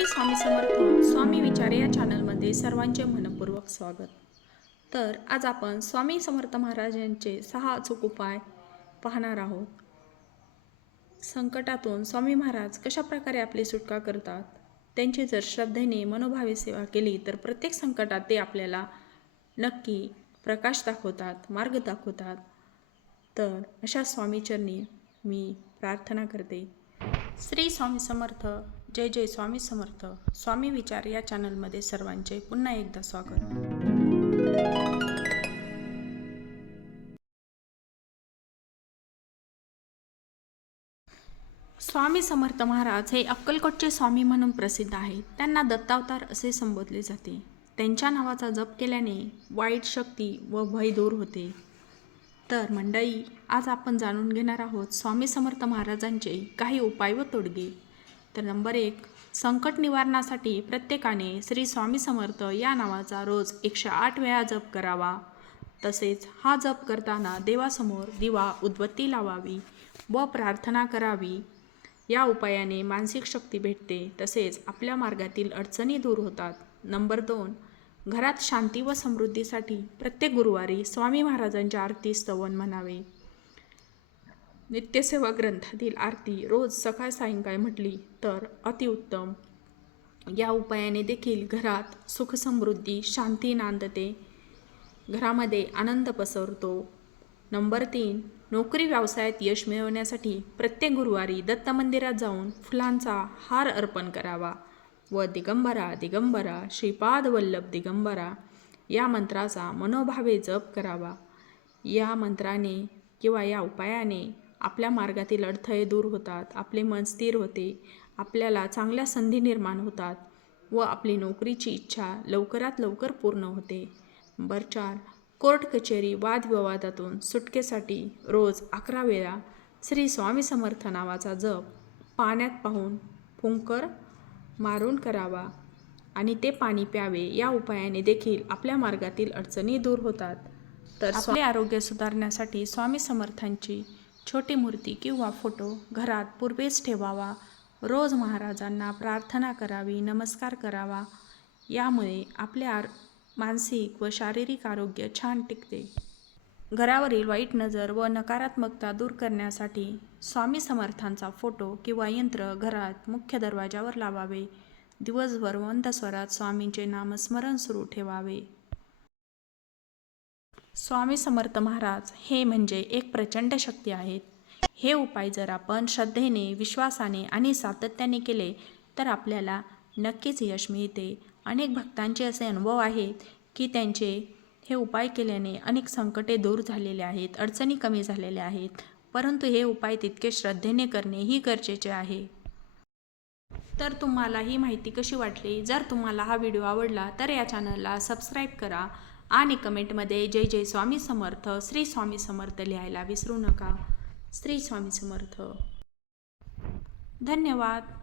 श्री स्वामी समर्थ. स्वामी विचारे या चॅनलमध्ये सर्वांचे मनपूर्वक स्वागत. तर आज आपण स्वामी समर्थ महाराजांचे सहा अचूक उपाय पाहणार आहोत. संकटातून स्वामी महाराज कशा प्रकारे आपली सुटका करतात त्यांची जर श्रद्धेने मनोभावे सेवा केली तर प्रत्येक संकटात ते आपल्याला नक्की प्रकाश दाखवतात मार्ग दाखवतात. तर अशा स्वामीचरणी मी प्रार्थना करते. श्री स्वामी समर्थ जय जय स्वामी समर्थ. स्वामी विचार या चॅनलमध्ये सर्वांचे पुन्हा एकदा स्वागत. स्वामी समर्थ महाराज हे अक्कलकोटचे स्वामी म्हणून प्रसिद्ध आहेत. त्यांना दत्तावतार असे संबोधले जाते. त्यांच्या नावाचा जप केल्याने वाईट शक्ती व भय दूर होते. तर मंडळी आज आपण जाणून घेणार आहोत स्वामी समर्थ महाराजांचे काही उपाय व तोडगे. तर नंबर एक संकट निवारणासाठी प्रत्येकाने श्री स्वामी समर्थ या नावाचा रोज एकशे आठ वेळा जप करावा. तसेच हा जप करताना देवासमोर दिवा उद्बत्ती लावावी व प्रार्थना करावी. या उपायाने मानसिक शक्ती भेटते तसेच आपल्या मार्गातील अडचणी दूर होतात. नंबर दोन घरात शांती व समृद्धीसाठी प्रत्येक गुरुवारी स्वामी महाराजांच्या आरती स्तवन म्हणावे. नित्यसेवा ग्रंथातील आरती रोज सकाळ सायंकाळ म्हटली तर अतिउत्तम. या उपायाने देखील घरात सुखसमृद्धी शांती नांदते. घरामध्ये आनंद पसरतो. नंबर तीन नोकरी व्यवसायात यश मिळवण्यासाठी प्रत्येक गुरुवारी दत्त मंदिरात जाऊन फुलांचा हार अर्पण करावा व दिगंबरा दिगंबरा श्रीपाद वल्लभ दिगंबरा या मंत्राचा मनोभावे जप करावा. या मंत्राने किंवा या उपायाने आपल्या मार्गातील अडथळे दूर होतात आपले मन स्थिर होते आपल्याला चांगल्या संधी निर्माण होतात व आपली नोकरीची इच्छा लवकरात लवकर पूर्ण होते. नंबर चार कोर्ट कचेरी वादविवादातून सुटकेसाठी रोज अकरा वेळा श्री स्वामी समर्थ नावाचा जप पाण्यात पाहून फुंकर मारून करावा आणि ते पाणी प्यावे या उपायाने देखील आपल्या मार्गातील अडचणी दूर होतात. तर आपले आरोग्य सुधारण्यासाठी स्वामी समर्थांची छोटी मूर्ती किंवा फोटो घरात पूर्वेच ठेवावा. रोज महाराजांना प्रार्थना करावी नमस्कार करावा. यामुळे आपले आर मानसिक व शारीरिक आरोग्य छान टिकते. घरावरील वाईट नजर व नकारात्मकता दूर करण्यासाठी स्वामी समर्थांचा फोटो किंवा यंत्र घरात मुख्य दरवाजावर लावावे. दिवसभर मंदस्वरात स्वामींचे नामस्मरण सुरू ठेवावे. स्वामी समर्थ महाराज हे म्हणजे एक प्रचंड शक्ती आहेत. हे उपाय जर आपण श्रद्धेने विश्वासाने आणि सातत्याने केले तर आपल्याला नक्कीच यश मिळते. अनेक भक्तांचे असे अनुभव आहेत की त्यांचे हे उपाय केल्याने अनेक संकटे दूर झालेले आहेत अडचणी कमी झालेल्या आहेत. परंतु हे उपाय तितके श्रद्धेने करणे ही गरजेचे आहे. तर तुम्हाला ही माहिती कशी वाटली? जर तुम्हाला हा व्हिडिओ आवडला तर या चॅनलला सबस्क्राईब करा. आणि कमेंटमध्ये जय जय स्वामी समर्थ श्री स्वामी समर्थ लिहायला विसरू नका. श्री स्वामी समर्थ. धन्यवाद.